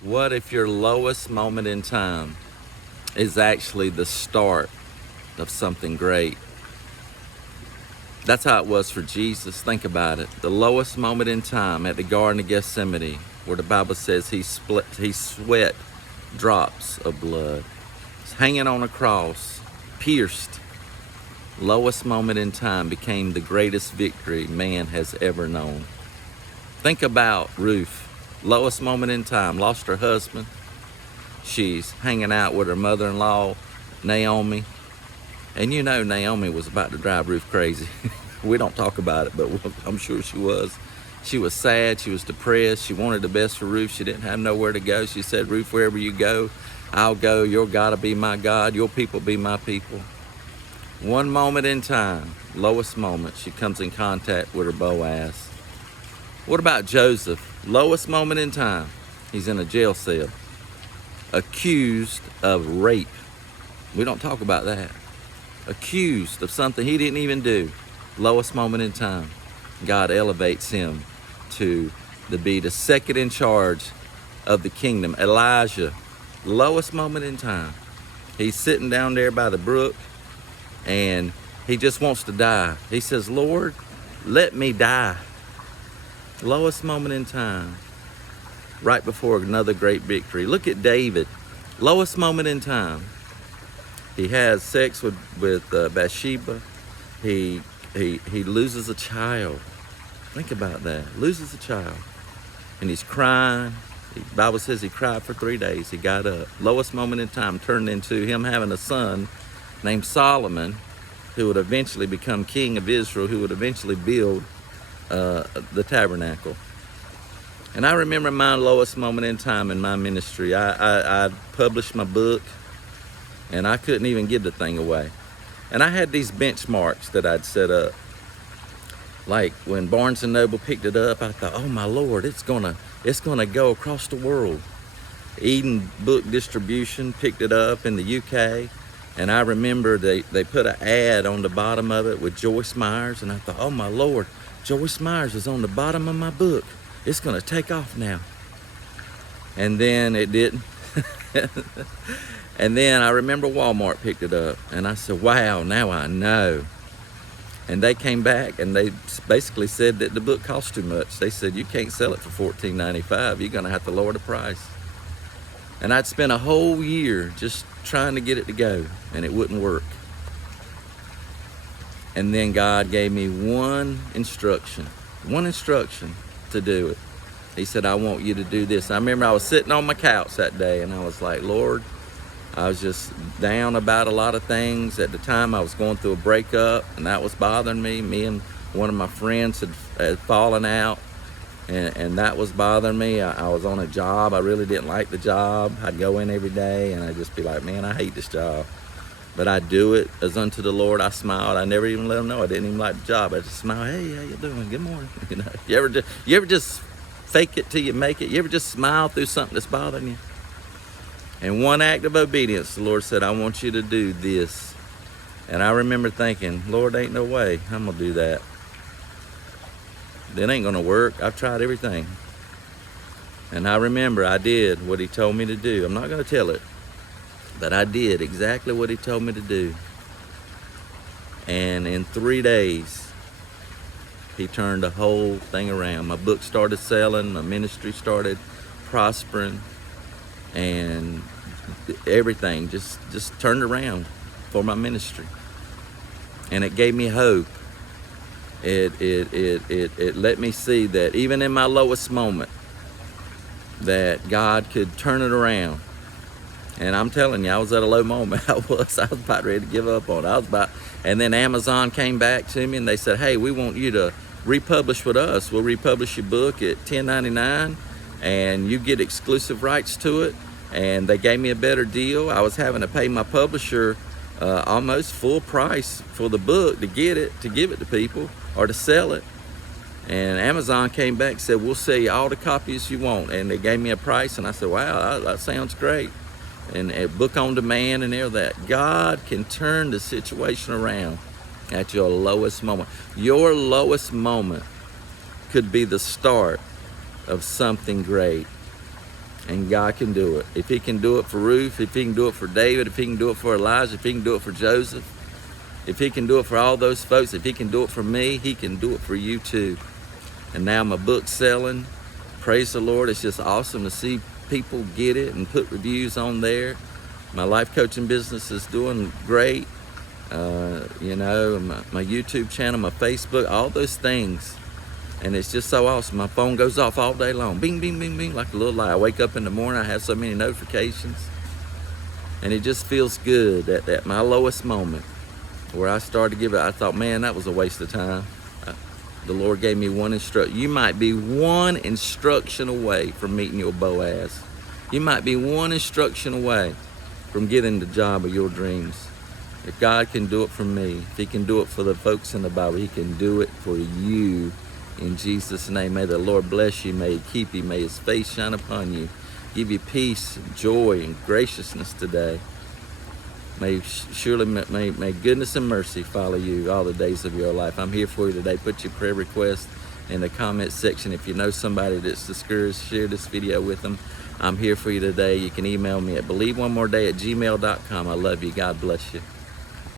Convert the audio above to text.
What if your lowest moment in time is actually the start of something great? That's how it was for Jesus. Think about it. The lowest moment in time at the Garden of Gethsemane, where the Bible says he sweat drops of blood. He's hanging on a cross, pierced. Lowest moment in time became the greatest victory man has ever known. Think about Ruth. Lowest moment in time, lost her husband. She's hanging out with her mother-in-law, Naomi. And you know Naomi was about to drive Ruth crazy. We don't talk about it, but I'm sure she was. She was sad, she was depressed, she wanted the best for Ruth, she didn't have nowhere to go. She said, Ruth, wherever you go, I'll go. Your God will be my God, your people be my people. One moment in time, lowest moment, she comes in contact with her Boaz. What about Joseph? Lowest moment in time, he's in a jail cell, accused of rape. We don't talk about that. Accused of something he didn't even do. Lowest moment in time, God elevates him to be the second in charge of the kingdom. Elijah, lowest moment in time, he's sitting down there by the brook and he just wants to die. He says, Lord, let me die. Lowest moment in time, right before another great victory. Look at David, lowest moment in time. He has sex with Bathsheba. He loses a child. Think about that. Loses a child. And he's crying. The Bible says he cried for 3 days. He got up. Lowest moment in time turned into him having a son named Solomon, who would eventually become king of Israel, who would eventually build the tabernacle. And I remember my lowest moment in time in my ministry. I published my book, and I couldn't even give the thing away. And I had these benchmarks that I'd set up. Like when Barnes & Noble picked it up, I thought, oh my Lord, it's gonna go across the world. Eden Book Distribution picked it up in the UK. And I remember they put an ad on the bottom of it with Joyce Myers. And I thought, oh my Lord, Joyce Myers is on the bottom of my book. It's gonna take off now. And then it didn't. And then I remember Walmart picked it up, and I said, wow, now I know. And they came back and they basically said that the book cost too much. They said, you can't sell it for $14.95. You're gonna have to lower the price. And I'd spent a whole year just trying to get it to go, and it wouldn't work. And then God gave me one instruction to do it. He said, I want you to do this. I remember I was sitting on my couch that day, and I was like, Lord, I was just down about a lot of things. At the time, I was going through a breakup, and that was bothering me. Me and one of my friends had fallen out, and that was bothering me. I was on a job. I really didn't like the job. I'd go in every day, and I'd just be like, man, I hate this job. But I'd do it as unto the Lord. I smiled. I never even let them know I didn't even like the job. I just smiled. Hey, how you doing? Good morning. You ever just fake it till you make it? You ever just smile through something that's bothering you? And one act of obedience, the Lord said, I want you to do this. And I remember thinking, Lord, ain't no way I'm going to do that. It ain't going to work. I've tried everything. And I remember I did what he told me to do. I'm not going to tell it, but I did exactly what he told me to do. And in 3 days, he turned the whole thing around. My book started selling. My ministry started prospering. And everything just turned around for my ministry, and it gave me hope. It let me see that even in my lowest moment, that God could turn it around. And I'm telling you, I was at a low moment. I was about ready to give up on it. And then Amazon came back to me and they said, hey, we want you to republish with us. We'll republish your book at $10.99. and you get exclusive rights to it. And they gave me a better deal. I was having to pay my publisher almost full price for the book to get it, to give it to people or to sell it. And Amazon came back and said, we'll sell you all the copies you want. And they gave me a price, and I said, wow, that sounds great. And a book on demand and all that. God can turn the situation around at your lowest moment. Your lowest moment could be the start of something great. And God can do it. If he can do it for Ruth, if he can do it for David, if he can do it for Elijah, if he can do it for Joseph, if he can do it for all those folks, if he can do it for me, he can do it for you too. And now my book's selling. Praise the Lord. It's just awesome to see people get it and put reviews on there. My life coaching business is doing great. You know, my YouTube channel, my Facebook, all those things. And it's just so awesome. My phone goes off all day long. Bing, bing, bing, bing, like a little light. I wake up in the morning, I have so many notifications. And it just feels good at my lowest moment where I started to give it. I thought, man, that was a waste of time. The Lord gave me one instruction. You might be one instruction away from meeting your Boaz. You might be one instruction away from getting the job of your dreams. If God can do it for me, if he can do it for the folks in the Bible, he can do it for you. In Jesus' name, may the Lord bless you, may he keep you, may his face shine upon you, give you peace, and joy, and graciousness today. May goodness and mercy follow you all the days of your life. I'm here for you today. Put your prayer request in the comment section. If you know somebody that's discouraged, share this video with them. I'm here for you today. You can email me at believeonemoreday@gmail.com. I love you. God bless you.